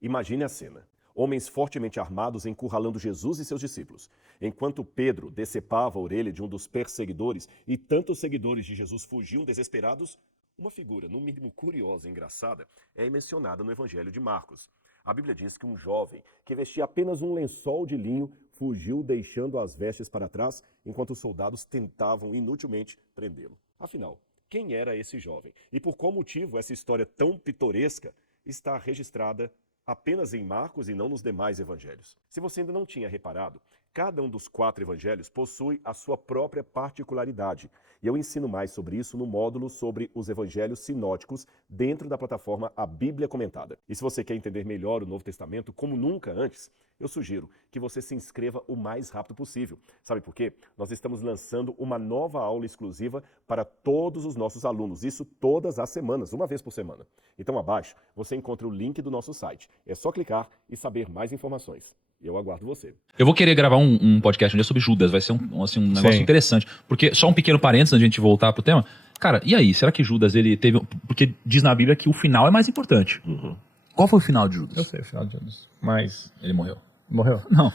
Imagine a cena. Homens fortemente armados encurralando Jesus e seus discípulos. Enquanto Pedro decepava a orelha de um dos perseguidores e tantos seguidores de Jesus fugiam desesperados, uma figura, no mínimo curiosa e engraçada, é mencionada no Evangelho de Marcos. A Bíblia diz que um jovem que vestia apenas um lençol de linho fugiu deixando as vestes para trás, enquanto os soldados tentavam inutilmente prendê-lo. Afinal, quem era esse jovem? E por qual motivo essa história tão pitoresca está registrada apenas em Marcos e não nos demais evangelhos? Se você ainda não tinha reparado, cada um dos 4 evangelhos possui a sua própria particularidade. E eu ensino mais sobre isso no módulo sobre os evangelhos sinóticos dentro da plataforma A Bíblia Comentada. E se você quer entender melhor o Novo Testamento como nunca antes, eu sugiro que você se inscreva o mais rápido possível. Sabe por quê? Nós estamos lançando uma nova aula exclusiva para todos os nossos alunos, isso todas as semanas, uma vez por semana. Então abaixo você encontra o link do nosso site. É só clicar e saber mais informações. Eu aguardo você. Eu vou querer gravar um podcast um dia sobre Judas, vai ser um negócio interessante. Porque, só um pequeno parênteses antes de a gente voltar pro tema. Cara, e aí, será que Judas, ele teve... Porque diz na Bíblia que o final é mais importante. Uhum. Qual foi o final de Judas? Eu sei o final de Judas, mas... Ele morreu. Morreu? Não,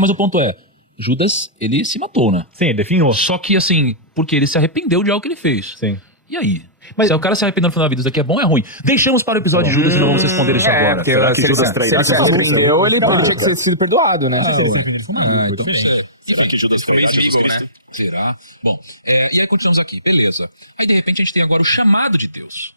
mas o ponto é, Judas, ele se matou, né? Sim, ele definhou. Só que, assim, porque ele se arrependeu de algo que ele fez. Sim. E aí? Mas se o cara se arrependeu no final da vida, isso daqui é bom ou é ruim? Deixamos para o episódio de Judas e não vamos responder isso agora. Será que Judas Se ele se arrependeu, ele tinha que ter sido perdoado, né? Então será que Judas foi inimigo, né? Será? Bom, e aí continuamos aqui, beleza. Aí de repente a gente tem agora o chamado de Deus.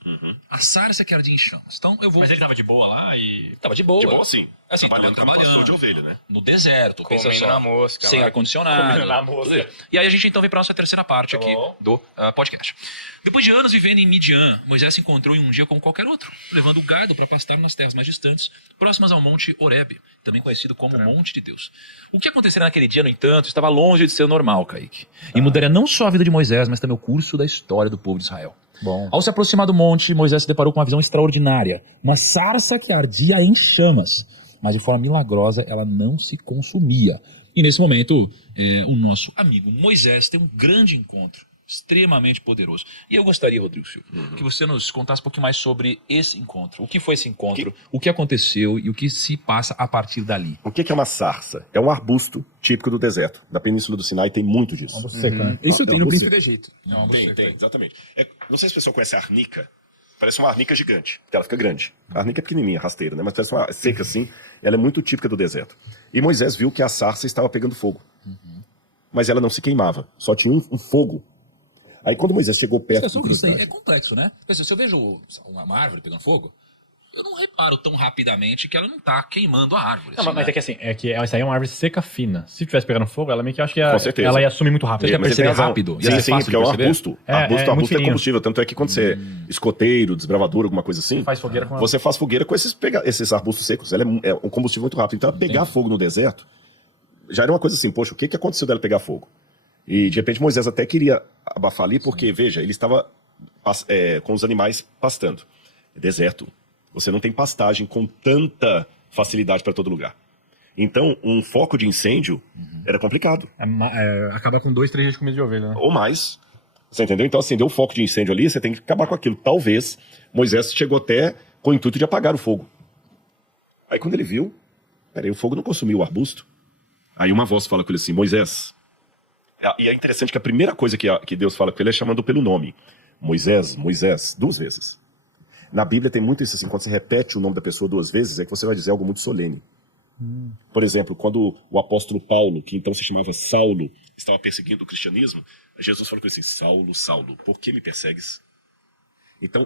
A sarça que ardia em chamas. Então eu vou... Mas ele tava de boa lá e... Tava de boa. De bom, sim. Assim, Trabalhando como trabalhando. pastor de ovelha, né? No deserto, pensa Comendo só. na mosca. Sem lá. ar-condicionado. Comendo na mosca. E aí a gente então vem para nossa terceira parte aqui bom. do podcast. Depois de anos vivendo em Midian, Moisés se encontrou em um dia com qualquer outro, levando gado para pastar nas terras mais distantes, próximas ao Monte Horebe, também conhecido como Monte de Deus. O que aconteceria naquele dia, no entanto, estava longe de ser normal, Kaique. E mudaria não só a vida de Moisés, mas também o curso da história do povo de Israel. Bom. Ao se aproximar do monte, Moisés se deparou com uma visão extraordinária. Uma sarça que ardia em chamas. Mas de forma milagrosa, ela não se consumia. E nesse momento, o nosso amigo Moisés tem um grande encontro, extremamente poderoso. E eu gostaria, Rodrigo Silva, que você nos contasse um pouquinho mais sobre esse encontro. O que foi esse encontro, o que aconteceu e o que se passa a partir dali. O que é uma sarça? É um arbusto típico do deserto. Da Península do Sinai tem muito disso. Vamos seco, né? Isso É tem um no buceto. Príncipe do Egito. Não, tem, exatamente. Não sei se a pessoa conhece a arnica. Parece uma arnica gigante, porque ela fica grande. A arnica é pequenininha, rasteira, né? Mas parece uma seca assim. Ela é muito típica do deserto. E Moisés viu que a sarça estava pegando fogo. Mas ela não se queimava, só tinha um fogo. Aí quando Moisés chegou perto... Isso aí é complexo, né? Porque se eu vejo uma árvore pegando fogo, eu não reparo tão rapidamente que ela não tá queimando a árvore. Não, assim, mas né? é que assim, essa aí é uma árvore seca fina. Se tivesse pegando fogo, ela meio que acho que Com certeza. ela ia sumir muito rápido. Você quer Mas ele perceber tem razão. rápido? Ia Sim, ser sim, fácil porque é um de perceber? arbusto. É, Arbusto muito é fininho. combustível. Tanto é que quando você é escoteiro, desbravador, alguma coisa assim, Faz fogueira com você faz fogueira com esses arbustos secos. Ela é um combustível muito rápido. Então, ela pegar fogo no deserto, já era uma coisa assim, poxa, o que aconteceu dela pegar fogo? E, de repente, Moisés até queria abafar ali, porque, veja, ele estava com os animais pastando. Deserto. Você não tem pastagem com tanta facilidade para todo lugar. Então, um foco de incêndio era complicado. Acaba com 2, 3 dias de comida de ovelha, né? Ou mais. Você entendeu? Então, assim, deu um foco de incêndio ali, você tem que acabar com aquilo. Talvez Moisés chegou até com o intuito de apagar o fogo. Aí, quando ele viu, peraí, o fogo não consumiu o arbusto. Aí uma voz fala com ele assim, Moisés. E é interessante que a primeira coisa que Deus fala com ele é chamando pelo nome. Moisés, Moisés, 2 vezes. Na Bíblia tem muito isso assim, quando você repete o nome da pessoa 2 vezes, é que você vai dizer algo muito solene. Por exemplo, quando o apóstolo Paulo, que então se chamava Saulo, estava perseguindo o cristianismo, Jesus falou com ele assim, Saulo, Saulo, por que me persegues? Então,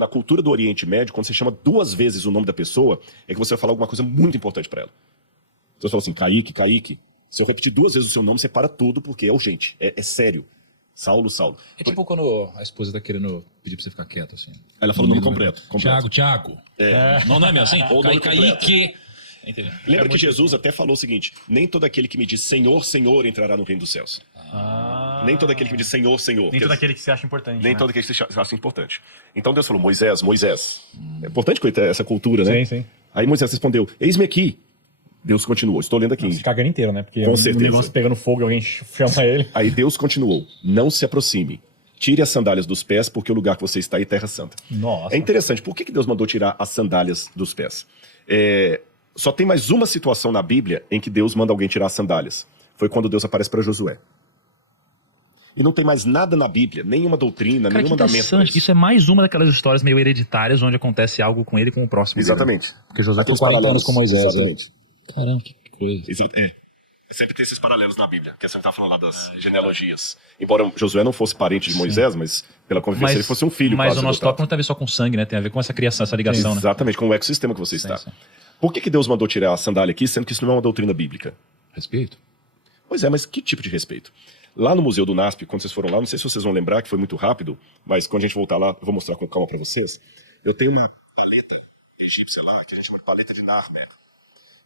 na cultura do Oriente Médio, quando você chama 2 vezes o nome da pessoa, é que você vai falar alguma coisa muito importante para ela. Então você fala assim, Kaique, Kaique. Se eu repetir 2 vezes o seu nome, você para tudo, porque é urgente, é sério. Saulo, Saulo. É tipo quando a esposa tá querendo pedir pra você ficar quieto, assim. Ela fala o nome completo. Tiago. Não é mesmo assim? Ou nome Kaique. Entendeu? Lembra que Jesus até falou o seguinte, nem todo aquele que me diz Senhor, Senhor entrará no reino dos céus. Nem todo aquele que me diz Senhor, Senhor. Nem todo aquele que se acha importante. Nem né? todo aquele que se acha importante. Então Deus falou, Moisés, Moisés. É importante essa cultura, né? Sim, sim. Aí Moisés respondeu, eis-me aqui. Deus continuou, estou lendo aqui. Se cagando inteiro, né? Porque Com o certeza. negócio pegando fogo e alguém chama ele. Aí Deus continuou, não se aproxime, tire as sandálias dos pés, porque o lugar que você está é terra santa. Nossa. É interessante, por que Deus mandou tirar as sandálias dos pés? Só tem mais uma situação na Bíblia em que Deus manda alguém tirar as sandálias. Foi quando Deus aparece para Josué. E não tem mais nada na Bíblia, nenhuma doutrina, Cara, nenhum que mandamento. interessante. Isso é mais uma daquelas histórias meio hereditárias onde acontece algo com ele e com o próximo. Exatamente. Dele. Porque Josué Aqueles ficou 40 paralelos. anos com Moisés. Exatamente. Caramba, que coisa. Sempre tem esses paralelos na Bíblia, que a gente tá falando lá das genealogias. Embora Josué não fosse parente de Moisés, mas pela convivência ele fosse um filho Mas quase o nosso adotado. tópico não tem a ver só com sangue, né? Tem a ver com essa criação, essa ligação, né? Exatamente, com o ecossistema que você está. Sim. Por que Deus mandou tirar a sandália aqui, sendo que isso não é uma doutrina bíblica? Respeito. Pois é, mas que tipo de respeito? Lá no Museu do NASP, quando vocês foram lá, não sei se vocês vão lembrar, que foi muito rápido, mas quando a gente voltar lá, eu vou mostrar com calma para vocês. Eu tenho uma paleta egípcia lá, que a gente chama de paleta de Narmer,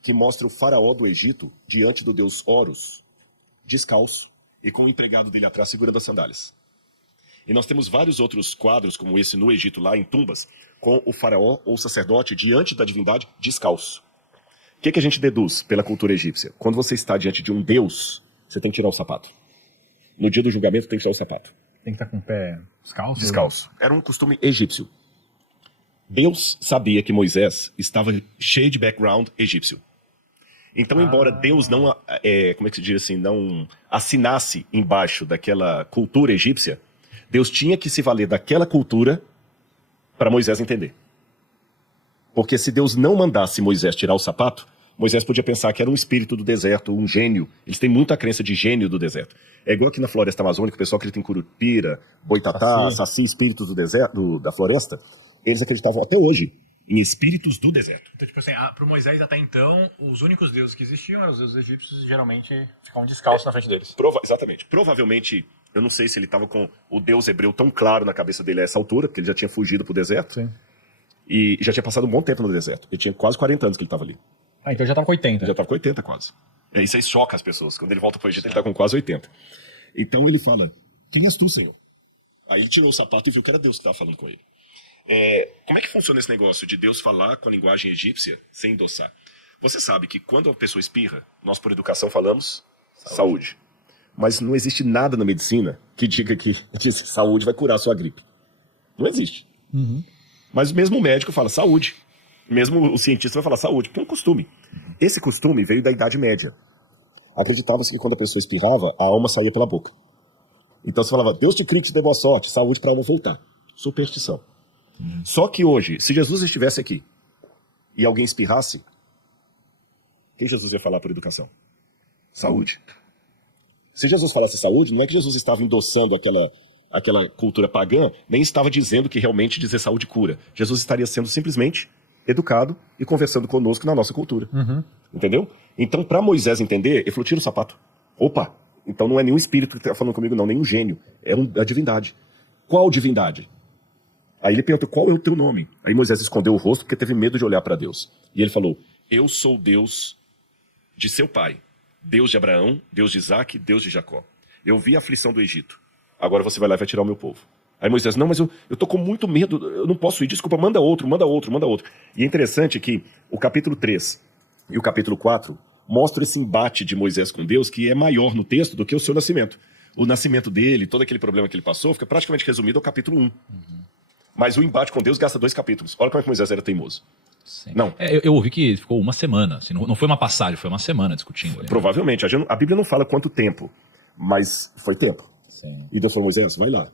que mostra o faraó do Egito diante do deus Horus, descalço, e com o empregado dele atrás segurando as sandálias. E nós temos vários outros quadros, como esse no Egito, lá em tumbas, com o faraó ou o sacerdote diante da divindade descalço. O que a gente deduz pela cultura egípcia? Quando você está diante de um deus, você tem que tirar o sapato. No dia do julgamento tem que tirar o sapato. Tem que estar com o pé descalço? Descalço. Era um costume egípcio. Deus sabia que Moisés estava cheio de background egípcio. Então, embora Deus não, como é que se diz assim, não assinasse embaixo daquela cultura egípcia, Deus tinha que se valer daquela cultura para Moisés entender. Porque se Deus não mandasse Moisés tirar o sapato, Moisés podia pensar que era um espírito do deserto, um gênio. Eles têm muita crença de gênio do deserto. É igual aqui na floresta amazônica, o pessoal acredita em curupira, boitatá, saci, espíritos do deserto, da floresta. Eles acreditavam até hoje em espíritos do deserto. Então, tipo assim, pro Moisés até então, os únicos deuses que existiam eram os deuses egípcios e geralmente ficavam descalços na frente deles. Exatamente. Provavelmente, eu não sei se ele estava com o deus hebreu tão claro na cabeça dele a essa altura, porque ele já tinha fugido pro deserto. Sim. E já tinha passado um bom tempo no deserto. Ele tinha quase 40 anos que ele estava ali. Ah, então já tava com 80. Já estava com 80 quase. Isso aí choca as pessoas. Quando ele volta pro Egito, ele está com quase 80. Então ele fala, quem és tu, Senhor? Aí ele tirou o sapato e viu que era Deus que estava falando com ele. Como é que funciona esse negócio de Deus falar com a linguagem egípcia sem endossar? Você sabe que quando a pessoa espirra, nós por educação falamos saúde. Mas não existe nada na medicina que diga que saúde vai curar a sua gripe. Não existe. Uhum. Mas mesmo o médico fala saúde. Mesmo o cientista vai falar saúde, porque é um costume. Esse costume veio da Idade Média. Acreditava-se que quando a pessoa espirrava, a alma saía pela boca. Então você falava, Deus te crie que te dê boa sorte, saúde para a alma voltar. Superstição. Só que hoje, se Jesus estivesse aqui e alguém espirrasse, o que Jesus ia falar por educação? Saúde. Se Jesus falasse saúde, não é que Jesus estava endossando aquela cultura pagã, nem estava dizendo que realmente dizer saúde cura. Jesus estaria sendo simplesmente educado e conversando conosco na nossa cultura. Uhum. Entendeu? Então, para Moisés entender, ele falou, tira o sapato. Opa, então não é nenhum espírito que está falando comigo, não, nenhum gênio. É a divindade. Qual divindade? Aí ele perguntou, qual é o teu nome? Aí Moisés escondeu o rosto porque teve medo de olhar para Deus. E ele falou, eu sou Deus de seu pai, Deus de Abraão, Deus de Isaac, Deus de Jacó. Eu vi a aflição do Egito. Agora você vai lá e vai tirar o meu povo. Aí Moisés, não, mas eu tô com muito medo, eu não posso ir, desculpa, manda outro. E é interessante que o capítulo 3 e o capítulo 4 mostram esse embate de Moisés com Deus, que é maior no texto do que o seu nascimento. O nascimento dele, todo aquele problema que ele passou, fica praticamente resumido ao capítulo 1. Uhum. Mas o embate com Deus gasta 2 capítulos. Olha como é que Moisés era teimoso. Sim. Não. Eu ouvi que ficou uma semana, assim, não foi uma passagem, foi uma semana discutindo. Ali, provavelmente. A Bíblia não fala quanto tempo, mas foi tempo. Sim. E Deus falou, Moisés, vai lá.